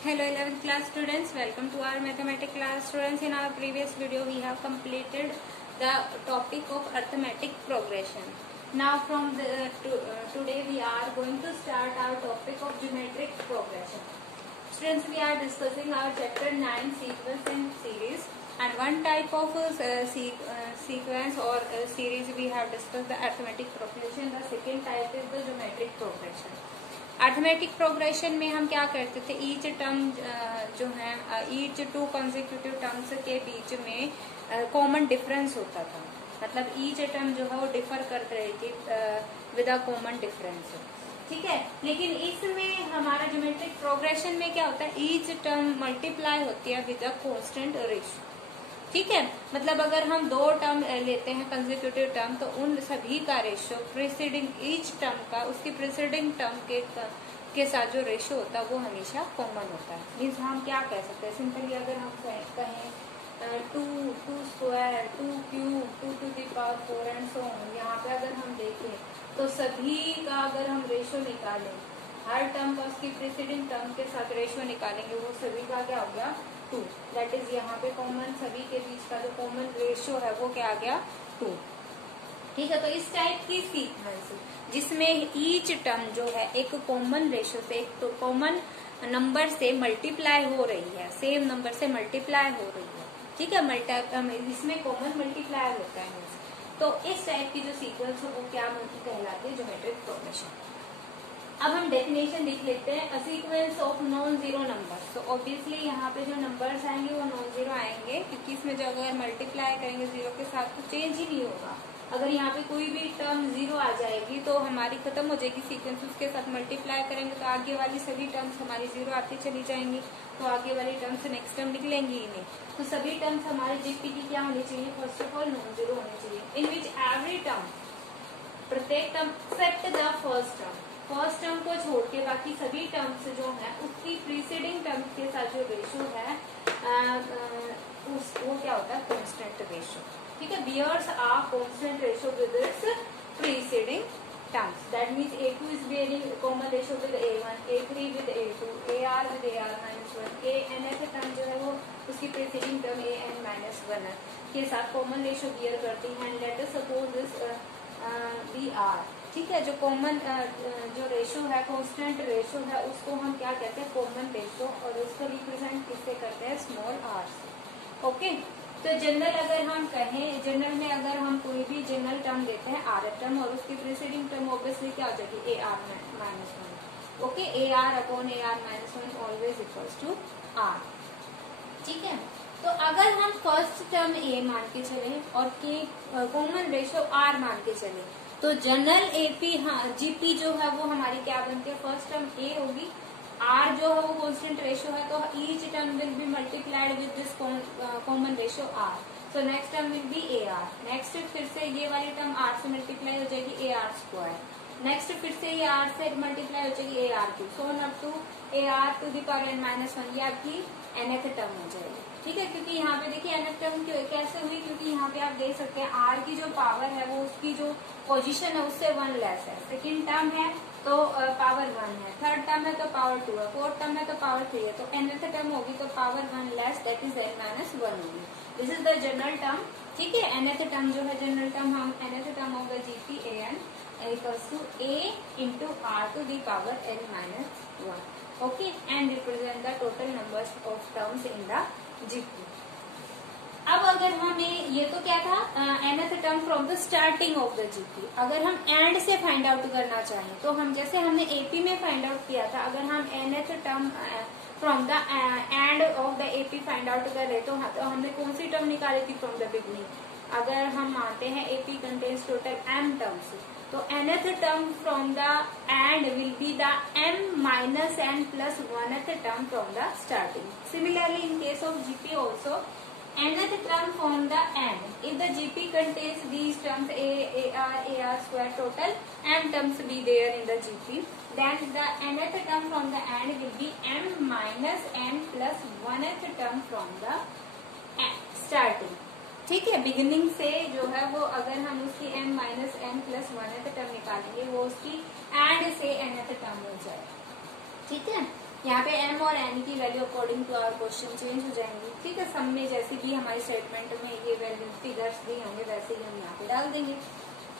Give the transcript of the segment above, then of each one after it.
Hello 11th class students, welcome to our mathematics class. Students, in our previous video we have completed the topic of arithmetic progression. Now from today we are going to start our topic of geometric progression. Students, we are discussing our chapter 9 sequence and series, and one type of sequence or series we have discussed the arithmetic progression. The second type is the geometric progression. Arithmetic progression में हम क्या करते थे, each term जो है each to consecutive terms के बीच में common difference होता था. मतलब ईच टर्म जो है वो डिफर कर रही थी विद अ कॉमन डिफरेंस. ठीक है, लेकिन इसमें हमारा ज्योमेट्रिक प्रोग्रेशन में क्या होता है, ईच टर्म मल्टीप्लाई होती है विद अ कांस्टेंट रेशियो. ठीक है, मतलब अगर हम दो टर्म लेते हैं कंसेक्यूटिव टर्म, तो उन सभी का रेशियो प्रीसीडिंग ईच टर्म का उसकी प्रीसीडिंग टर्म के साथ जो रेशियो होता है वो हमेशा कॉमन होता है. मीन्स हम क्या कह सकते हैं, सिंपली अगर हम कहें two square, two cube, 2 to the power 4 and so on. यहाँ पे अगर हम देखें तो सभी का अगर हम रेशियो निकालें, हर टर्म का उसकी प्रीसीडिंग टर्म के साथ रेशियो निकालेंगे, वो सभी का क्या हो गया 2. दैट इज यहाँ पे कॉमन, सभी के बीच का जो कॉमन रेशियो है वो क्या आ गया 2. ठीक है, तो इस टाइप की सीक्वेंस जिसमें ईच टर्म जो है एक कॉमन रेशियो से, एक तो कॉमन नंबर से मल्टीप्लाई हो रही है, सेम नंबर से मल्टीप्लाई हो रही है. ठीक है, इसमें कॉमन मल्टीप्लाई होता है. तो इस टाइप की जो सीक्वेंस है वो क्या कहलाती है, ज्योमेट्रिक प्रोग्रेशन. अब हम डेफिनेशन लिख लेते हैं. A sequence of non zero numbers. तो ऑब्वियसली यहाँ पे जो नंबर्स आएंगे वो नॉन जीरो आएंगे, क्योंकि इसमें जो अगर मल्टीप्लाई करेंगे जीरो के साथ तो चेंज ही नहीं होगा. अगर यहाँ पे कोई भी टर्म जीरो आ जाएगी तो हमारी खत्म हो जाएगी सीक्वेंस. उसके साथ मल्टीप्लाई करेंगे तो आगे वाली सभी टर्म्स हमारी जीरो आती चली जाएंगी, तो आगे वाली टर्म्स नेक्स्ट टर्म निकलेंगी ही नहीं. तो सभी टर्म्स हमारे जीपी की क्या होनी चाहिए, first of all non zero होनी चाहिए, इन विच एवरी टर्म, प्रत्येक term except the first term, first term को छोड़ के बाकी सभी टर्म्स जो है उसकी प्रीसीडिंग टर्म के साथ जो रेशियो है वो क्या होता है, कांस्टेंट रेशियो. ठीक है, bears a constant ratio with its preceding terms. That means A2 is bearing common ratio with A1, A3 with A2, AR with AR -1, AN term जो है वो उसकी प्रीसीडिंग टर्म AN -1 के साथ कॉमन रेशियो बियर करती है. And let us suppose this BR. ठीक है, जो कॉमन जो रेशियो है, कांस्टेंट रेशियो है, उसको हम क्या कहते हैं, कॉमन रेशियो, और उसको रिप्रेजेंट किससे करते हैं, स्मॉल r से. ओके, तो जनरल अगर हम कहें, जनरल में अगर हम कोई भी जनरल टर्म देते हैं आर टर्म, और उसकी प्रीसीडिंग टर्म ऑब्वियसली क्या हो जाएगी, AR -1. Okay, AR upon AR -1 always equals to R. ठीक है, तो अगर हम फर्स्ट टर्म A मान के चले और के कॉमन रेशियो R मान के चले, तो जनरल एपी जीपी जो है वो हमारी क्या बनती है, फर्स्ट टर्म A होगी, R जो है वो कांस्टेंट रेशियो है, तो each term will be multiplied with this common ratio R. So next term will be AR. Next फिर से ये वाली टर्म R से मल्टीप्लाई हो जाएगी AR स्क्वायर. नेक्स्ट फिर से ये R से मल्टीप्लाई हो जाएगी AR3, so up to AR to the power n-1. ये आपकी nth टर्म हो जाएगी. ठीक है, क्योंकि यहाँ पे देखिए nth टर्म कैसे हुई, क्योंकि यहाँ पे आप देख सकते हैं R की जो पावर है वो उसकी जो पोजीशन है उससे 1 लेस है. सेकंड टर्म है तो पावर 1 है, थर्ड टर्म है तो पावर 2 है, फोर्थ टर्म है तो पावर 3 है, तो nth टर्म होगी तो power 1 less, that is n-1 होगी. This is the general term. ठीक है, nth टर्म जो है जनरल टर्म, हम nth term of the GP AN equals to A into R to the power n-1. Okay, and represent the total numbers of terms in the GP. अब अगर हमें, ये तो क्या था nth term from the starting of the GP, अगर हम and से फाइंड आउट करना चाहें तो हम जैसे हमने एपी में फाइंड आउट किया था, अगर हम nth term from the end of the AP find out कर रहे तो हमने कौन सी टर्म निकाली थी फ्रॉम द बिगनिंग. अगर हम मानते हैं AP contains total m terms, तो nth term from the and will be the m minus n plus 1th term from the starting. Similarly, in case of GP also, nth term from the end. If the GP contains these terms AR square, total m terms be there in the GP, then the nth term from the end will be m minus n plus 1th term from the starting. ठीक है, beginning से जो है वो अगर हम उसकी m minus n plus 1th term निकालेंगे वो उसकी एंड से nth टर्म हो जाए. ठीक है, यहाँ पे m और n की value according to our question change हो जाएंगी। ठीक है, सम में जैसे भी हमारी स्टेटमेंट में ये वैल्यू फिगर्स दिए होंगे वैसे ही हम यहाँ पे डाल देंगे।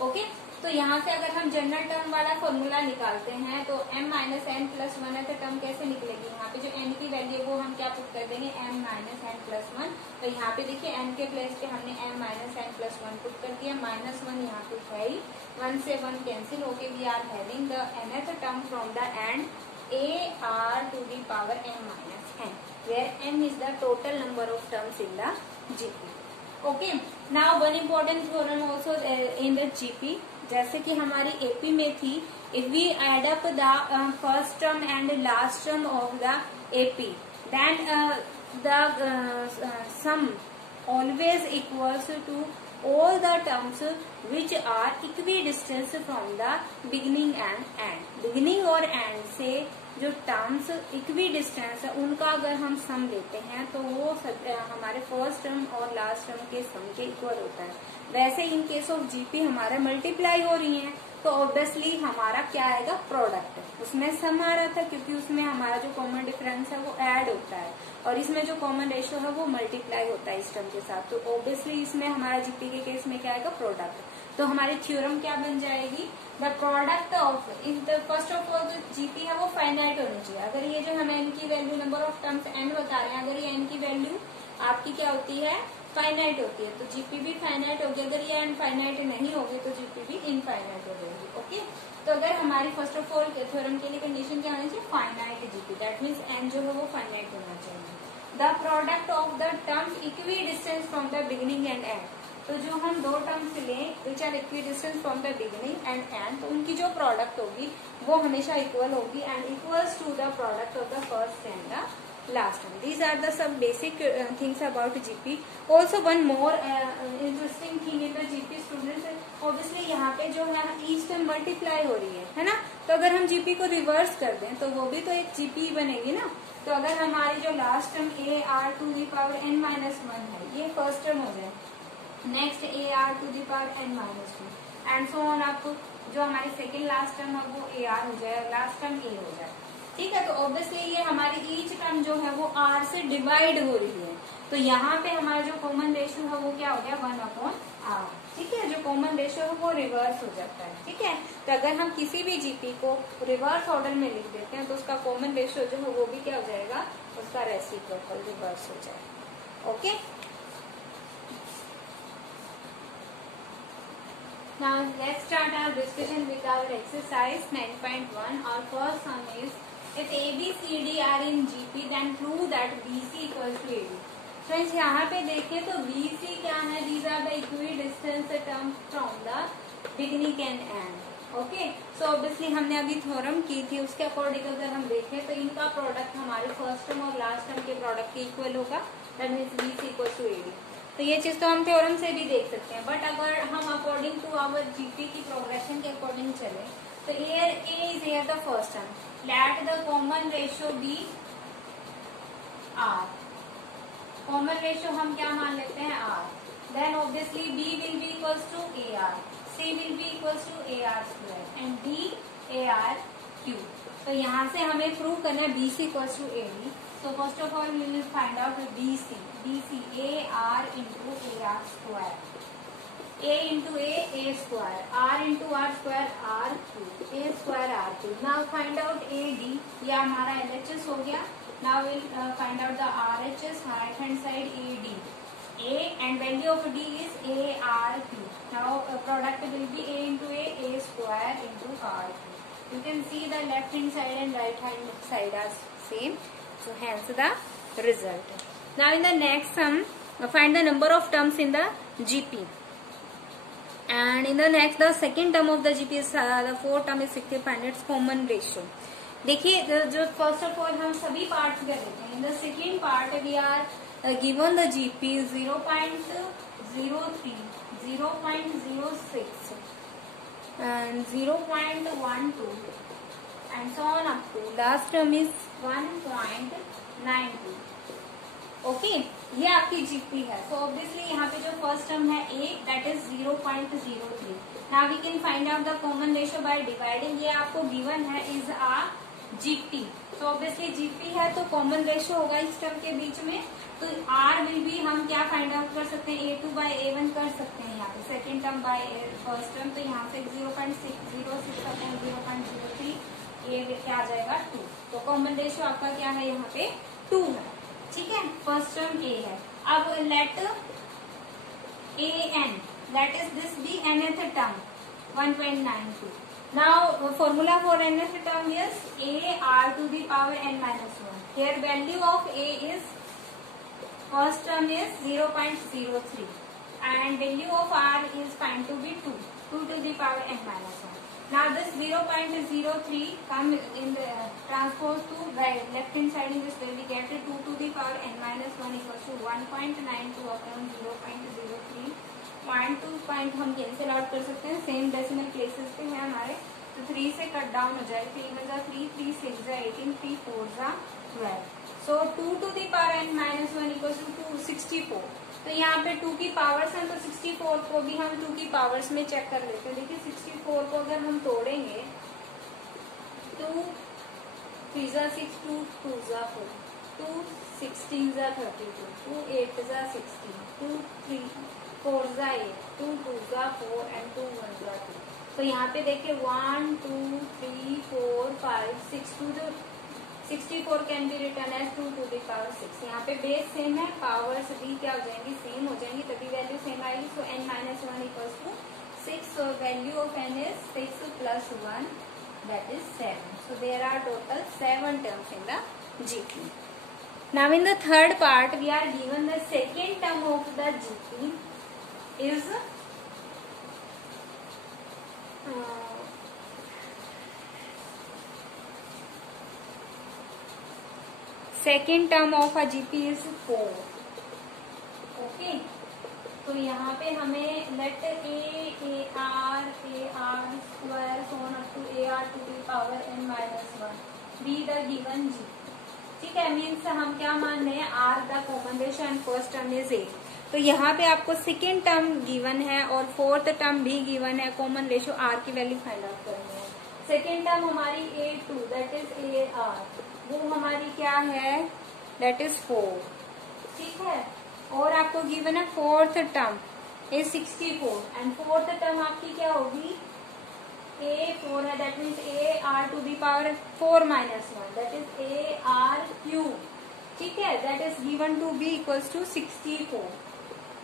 ओके, तो यहाँ से अगर हम जनरल टर्म वाला फॉर्मूला निकालते हैं तो m minus n plus one है, तो टर्म कैसे निकलेगी? यहाँ पे जो n की वैल्यू है वो हम क्या पुट कर देंगे, m minus n plus one. तो यहाँ पे देखिए n के प्लेस पे हमने m minus n plus one put कर दिया, माइनस वन यहाँ पे है ही, वन से वन कैंसिल होके we are having the nth term from the end ar to the power m minus n, where m is the total number of terms in the GP. Okay, now one important theorem also in the GP, जैसे कि हमारी AP में थी, if we add up the first term and last term of the AP, then the sum always equals to all the terms which are equidistant from the beginning and end. beginning और end से जो terms equidistance है उनका अगर हम सम लेते हैं तो वो हमारे फर्स्ट टर्म और लास्ट टर्म के सम के इक्वल होता है। वैसे इन केस ऑफ जीपी हमारा मल्टीप्लाई हो रही है तो ऑब्वियसली हमारा क्या आएगा, प्रोडक्ट। उसमें सम आ रहा था क्योंकि उसमें हमारा जो कॉमन डिफरेंस है वो ऐड होता है और इसमें जो कॉमन रेशियो है वो मल्टीप्लाई होता है इस टर्म के साथ, तो ऑब्वियसली इसमें हमारा जीपी के केस में क्या आएगा, प्रोडक्ट। तो हमारी थ्योरम क्या बन जाएगी, the product of in the first of all जो जीपी है वो फाइनाइट होनी चाहिए। अगर ये जो हम एन की value number of terms n बता रहे हैं, अगर ये एन की वैल्यू आपकी क्या होती है, फाइनाइट होती है, तो जीपी भी फाइनाइट होगी। अगर ये एन फाइनाइट नहीं होगी तो जीपी भी इनफाइनाइट हो जाएगी। ओके, तो अगर हमारी फर्स्ट ऑफ ऑल थ्योरम के लिए कंडीशन क्या होनी चाहिए, finite GP, that means n जो है वो फाइनाइट होना चाहिए। The product of the terms equidistant from the beginning and end, तो जो हम दो टर्म्स लें which are equidistant from the beginning and end, तो उनकी जो प्रोडक्ट होगी वो हमेशा इक्वल होगी and equals to the product of the first and the last one. These are the some basic things about GP. Also one more interesting thing in the GP students, obviously यहाँ पे जो है each term multiply हो रही है ना, तो अगर हम GP को रिवर्स कर दें तो वो भी तो एक GP बनेगी ना। तो अगर हमारी जो last term AR to the power n minus 1 है ये फर्स्ट टर्म हो जाए, next AR to the power n minus 2 and so on up, जो हमारी सेकेंड लास्ट टर्म है वो AR हो जाए, लास्ट टर्म A हो जाए। ठीक है, तो ऑब्वियसली ये हमारी ईच टर्म जो है वो R से डिवाइड हो रही है, तो यहाँ पे हमारा जो कॉमन रेशियो है वो क्या हो गया, 1/R। ठीक है, जो कॉमन रेशियो है वो रिवर्स हो जाता है। ठीक है, तो अगर हम किसी भी जीपी को रिवर्स ऑर्डर में लिख देते हैं तो उसका कॉमन रेशियो जो है वो भी क्या हो जाएगा, उसका रेसिप्रोकल रिवर्स हो जाएगा। Okay, now let's start our discussion with our exercise 9.1. Our first sum is, if ABCD are in GP then prove that BC equals to AB. Friends, यहाँ पे देखें तो BC क्या है, these are the equidistant terms from the beginning and end. Okay, so obviously हमने अभी theorem की थी, उसके अकॉर्डिंग अगर हम देखें तो इनका प्रोडक्ट हमारे फर्स्ट टर्म और लास्ट टर्म के प्रोडक्ट के इक्वल होगा, that means BC equal to AB। तो ये चीज तो हम थ्योरम से भी देख सकते हैं, बट अगर हम अकॉर्डिंग टू आवर जीपी की प्रोग्रेशन के अकॉर्डिंग चले तो here A is here the first term, let the common ratio be R, common ratio हम क्या मान लेते हैं R, then obviously B will be equals to AR, C will be equals to AR square and D AR cube। तो यहाँ से हमें prove करना है BC equals to AB। So first of all we will find out BC AR into AR square, A into A square, R into R square R cube, A square R cube। Now find out AD, ये हमारा LHS हो गया। Now we'll find out the RHS, right hand side AD, A and value of D is AR cube। Now product will be A into A square into R cube। You can see the left hand side and right hand side are same, so hence the result। Now in the next sum, find the number of terms in the GP, and in the next the second term of the GP is the fourth term is 65, its common ratio। देखिए जो first of all हम सभी parts कर लेते हैं। In the second part we are given the GP 0.03, 0.06 and 0.12 and so on up to last term is 1.92। Okay, ये आपकी GP है। सो ऑब्वियसली यहाँ पे जो फर्स्ट टर्म है A, that is 0.03। Now we can find out the common ratio by dividing, ये आपको given है इज जीपी। तो ऑब्वियसली जीपी है तो कॉमन रेशियो होगा इस टर्म के बीच में, तो आर विल भी हम क्या फाइंड आउट कर सकते हैं, A2 बाय A1 कर सकते हैं यहाँ पे, second term by first term, तो यहाँ पे 0.606 अपॉन 0.03 ये क्या आ जाएगा 2। तो कॉमन रेशियो आपका क्या है यहाँ पे 2 है, ठीक है, फर्स्ट टर्म A है। अब late AN, that is this be nth term 1.92. Now formula for nth term is A r to the power n minus 1. Here value of A is, first term is 0.03 and value of r is found to be 2 to the power n minus 1. Now this 0.03 come in the transpose to right left hand side, in this way we get 2 to the power n minus 1 equals to 1.92 upon 0.03. Point two point हम cancel out कर सकते हैं, same decimal places पे है हमारे, तो 3 से cut down हो जाएगा, 3 3 6 18 3 4 12। सो 2 to the power n minus 1 equals to 64। तो यहाँ पे 2 की पावर्स हैं, तो 64 को भी हम 2 की पावर्स में चेक कर लेते हैं। देखिए 64 को अगर हम तोड़ेंगे, 2 3 6 2 2 4 2 16 32 2 8 16 2 3 4 8 2 2 4 and 2 1 2। तो यहाँ पे देखिए 1 2 3 4 5 6 2 जो 64 can be written as 2 to the power 6। यहाँ पे बेस सेम है, पावर्स भी क्या हो जाएंगी, सेम हो जाएंगी, तभी वैल्यू सेम आएगी। सो n minus 1 equals to 6। so value of n is 6 plus 1, that is 7। so there are total 7 terms in the GP। now in the third part we are given the second term of the GP is second term of a GP is 4। Okay, तो यहाँ पे हमें let AR square so on up to AR to the power n minus 1 be the given G। ठीक है, means हम क्या मान रहे हैं, R the common ratio and first term is A। तो यहाँ पे आपको सेकेंड टर्म गिवन है और फोर्थ टर्म भी गिवन है, कॉमन रेशियो R की वैल्यू फाइंड आउट करनी है। सेकेंड टर्म हमारी A2 दैट इज AR, वो हमारी क्या है, दैट इज 4, ठीक है, और आपको गिवन है fourth term is 64 and fourth term आपकी क्या होगी, A4 है, that means AR to the power 4 minus 1 that is AR cube, ठीक है, that is given to be equals to 64।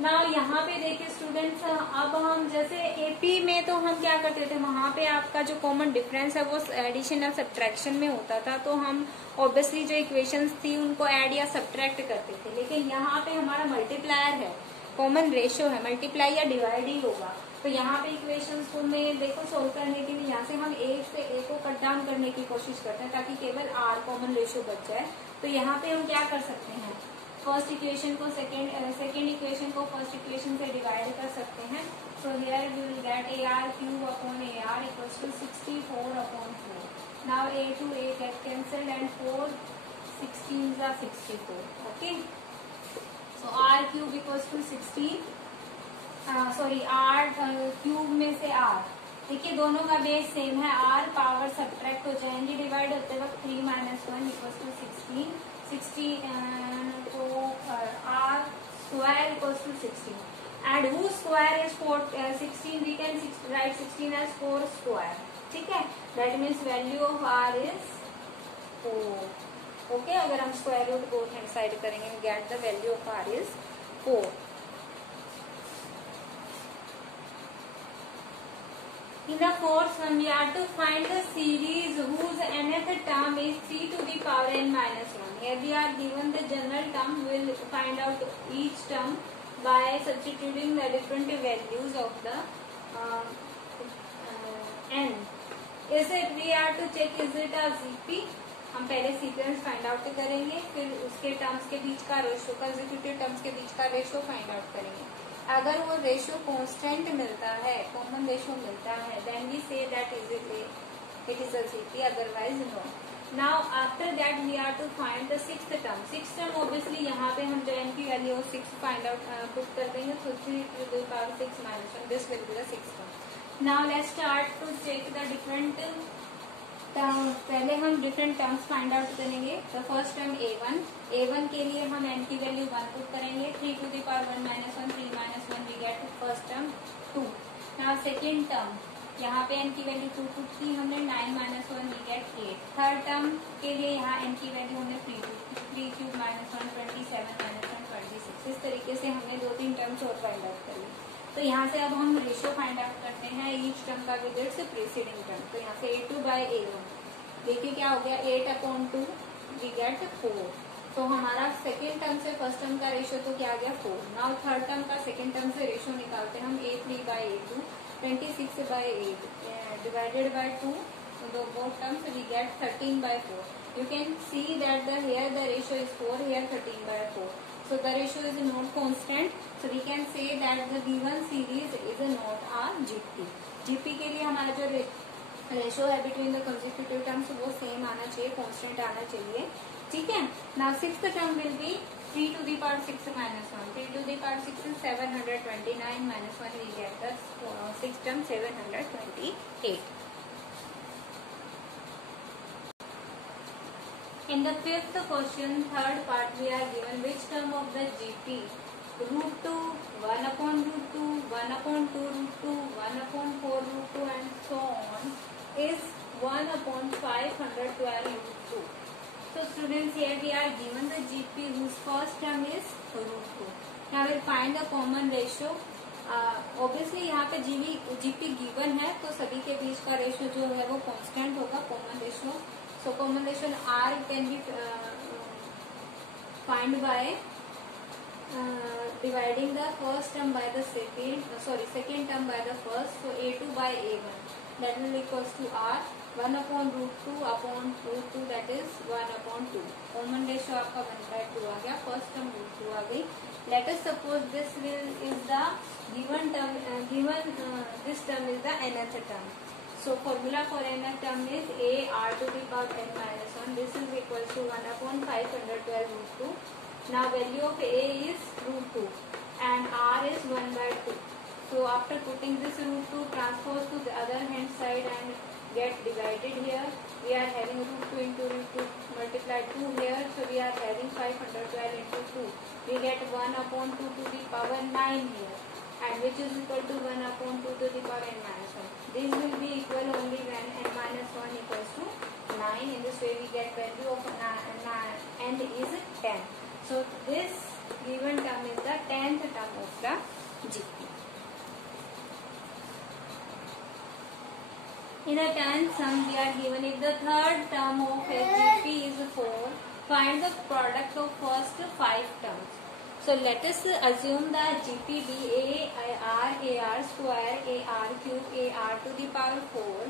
Now यहाँ पे देखिए स्टूडेंट्स, अब हम जैसे एपी में तो हम क्या करते थे, वहां पे आपका जो कॉमन डिफरेंस है वो एडिशन या सब्ट्रैक्शन में होता था, तो हम ऑब्वियसली जो इक्वेशंस थी उनको ऐड या सब्ट्रैक्ट करते थे। लेकिन यहाँ पे हमारा मल्टीप्लायर है, कॉमन रेशियो है, मल्टीप्लाई या डिवाइड ही होगा। तो यहाँ पे इक्वेशंस को में देखो सोल्व करने के लिए यहाँ से हम ए से ए को कट डाउन करने की कोशिश करते हैं ताकि केवल आर कॉमन रेशियो बच जाए। तो यहाँ पे हम क्या कर सकते हैं, फर्स्ट इक्वेशन को सेकेंड इक्वेशन को फर्स्ट इक्वेशन से डिवाइड कर सकते हैं। So here we will get AR cube upon AR equals to 64 upon 4। Now A to A get cancelled and 4 16s are 64। Okay, so R cube equals to 16, sorry R cube में से R, देखिए दोनों का base same है, R power subtract हो जाएंगे, divide होते वक्त 3 minus 1 इक्वल्स टू 16 तो R square equals to 16 and whose square is 16, we can write 16 as 4 square, ठीक है, that means value of R is 4। Okay, अगर हम square root both hand side करेंगे we get the value of R is 4। In the fourth one, we have to find the series whose nth term is 3 to the power n minus 1। Here we are given the general term, we will find out each term by substituting the different values of the n। Is it, we have to check is it a GP, हम पहले sequence find out करेंगे, फिर उसके terms के बीच का ratio, consecutive terms के बीच का ratio find out करेंगे। अगर वो रेशियो कांस्टेंट मिलता है, कॉमन रेशियो मिलता है, then we say that it is a GP, otherwise no. Now after that we are to find the sixth term. Sixth term obviously यहाँ पे हम जो एन की वैल्यू 6 फाइंड आउट पुट कर देंगे, तो 3 to the power 6 minus 1, this will be the sixth term. Now let's start to check the different पहले हम डिफरेंट टर्म्स फाइंड आउट करेंगे। तो फर्स्ट टर्म a1 के लिए हम n की वैल्यू 1 पुट करेंगे, 3 to the power 1 minus 1, 3 minus 1 we get first term 2। Now second term, यहाँ पे n की वैल्यू 2 पुट की हमने, 9 minus 1 we get 8। Third term के लिए यहाँ n की वैल्यू हमने 3 पुट की, 3 cube minus 1 27 minus 1 26। इस तरीके से हमने 2-3 टर्म्स और फाइंड आउट कर ली। तो यहाँ से अब हम रेशियो फाइंड आउट करते हैं ईच टर्म का विद इट्स प्रीसीडिंग टर्म। तो यहाँ से a2 by a1, देखिए क्या हो गया, 8/2 वी गेट 4। तो हमारा सेकेंड टर्म से फर्स्ट टर्म का रेशियो तो क्या आ गया 4। नाउ थर्ड टर्म का सेकेंड टर्म से रेशियो निकालते हैं हम, a3 by a2, 26 by 8 divided by 2, तो both terms we get 13 by 4। You can see that here the ratio is 4, here 13 by 4. So the ratio is not constant. So we can say that the given series is not a GP. GP के लिए हमारा जो ratio है between the consecutive terms वो same आना चाहिए, constant आना चाहिए, ठीक है। Now sixth term will be 3 to the power 6 minus 1. 3 to the power 6 is 729 minus 1 we get the sixth term 728. In the fifth question, third part, we are given which term of the GP, root 2, 1 upon root 2, 1 upon 2 root 2, 1 upon 4 root 2 and so on is 1 upon 512 root 2. So students, here we are given the GP whose first term is root 2. Now we'll find the common ratio. Obviously यहाँ पे GP given है तो सभी के बीच का ratio जो है वो कांस्टेंट होगा, common ratio. So common ratio R can be find by dividing the first term by the second term by the first. So a2 by a1 that will equals to R 1 upon root 2 upon root 2, that is 1 upon 2. Common ratio आपका 1/2 आ गया, first term root 2 आ गई। Let us suppose this is the given term, this term is the nth term. So formula for nth term is a r to the power n minus 1. This is equals to 1 upon 512 root 2. Now value of a is root 2 and r is 1/2. So after putting this root 2 transpose to the other hand side and get divided here, we are having root 2 into root 2 multiply 2 here. So we are having 512 into 2. We get 1 upon 2 to the power 9 here, and which is equal to 1 upon 2 to the power n minus 1. This will be equal only when n minus 1 equals to 9. In this way we get value of n is 10. So this given term is the 10th term of the GP. In the 10th sum we are given if the third term of a GP is 4, find the product of first 5 terms. So let us assume the GP be AR square, AR cube, AR to the power 4,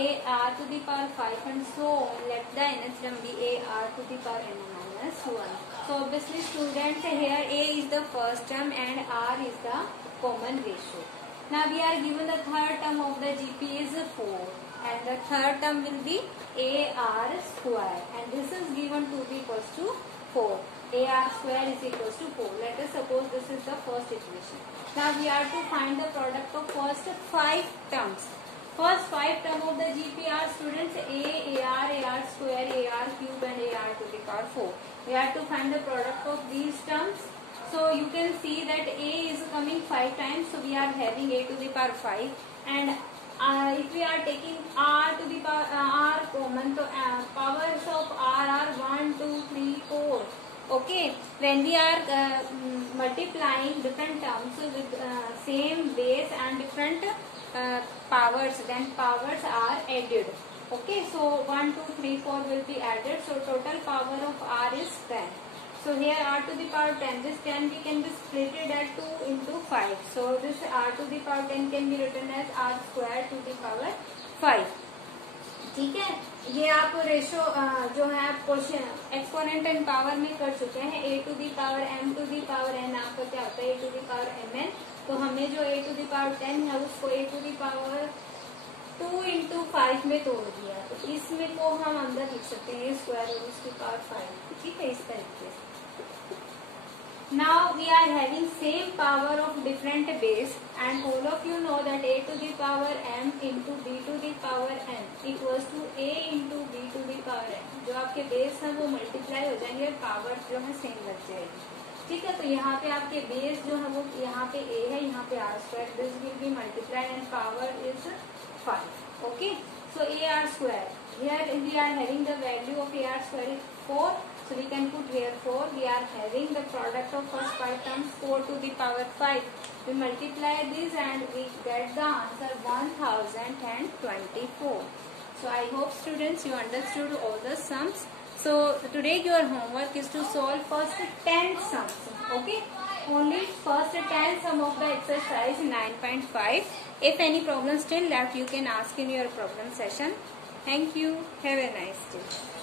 AR to the power 5 and so on. Let the nth term be AR to the power n minus 1. So obviously students, here A is the first term and R is the common ratio. Now we are given the third term of the GP is 4 and the third term will be AR square and this is given to be equals to 4. AR square is equals to 4. Let us suppose this is the first equation. Now we are to find the product of first 5 terms. First 5 terms of the GP are students A, AR, AR square, AR cube and AR to the power 4. We have to find the product of these terms. So you can see that A is coming 5 times. So we are having A to the power 5 and if we are taking R to the power R common, so powers of R are 1, 2, 3, 4. Okay, when we are multiplying different terms with same base and different powers, then powers are added. Okay, so 1, 2, 3, 4 will be added. So total power of R is 10. So here R to the power 10, this 10 we can be split it as 2 into 5. So this R to the power 10 can be written as R square to the power 5. ठीक है, ये आप ratio जो है exponent and power में कर चुके हैं। a to the power m to the power n आपका क्या होता है a to the power mn। तो हमने जो a टू दी पावर 10 है उसको a to the power 2 into 5 में तोड़ दिया, तो इसमें को हम अंदर लिख सकते हैं स्क्वायर और उसकी पावर 5। ठीक है, इस तरीके से। Now we are having same power of different base, and all of you know that a to the power m into b to the power n equals to a into b to the power n. जो आपके base है वो multiply हो जाएंगे, power जो है same लग जाएगी. ठीक है, तो यहाँ पे आपके बेस जो है वो यहाँ पे a है, यहाँ पे r square. This will B multiply and power is 5. Okay, so ar square. Here we are having the value of ar square is 4. So we can put here 4. We are having the product of first 5 terms, 4 to the power 5. We multiply this and we get the answer 1024. So I hope students you understood all the sums. So today your homework is to solve first 10 sums. Okay, only first 10 sum of the exercise 9.5. If any problem still left, you can ask in your problem session. Thank you. Have a nice day.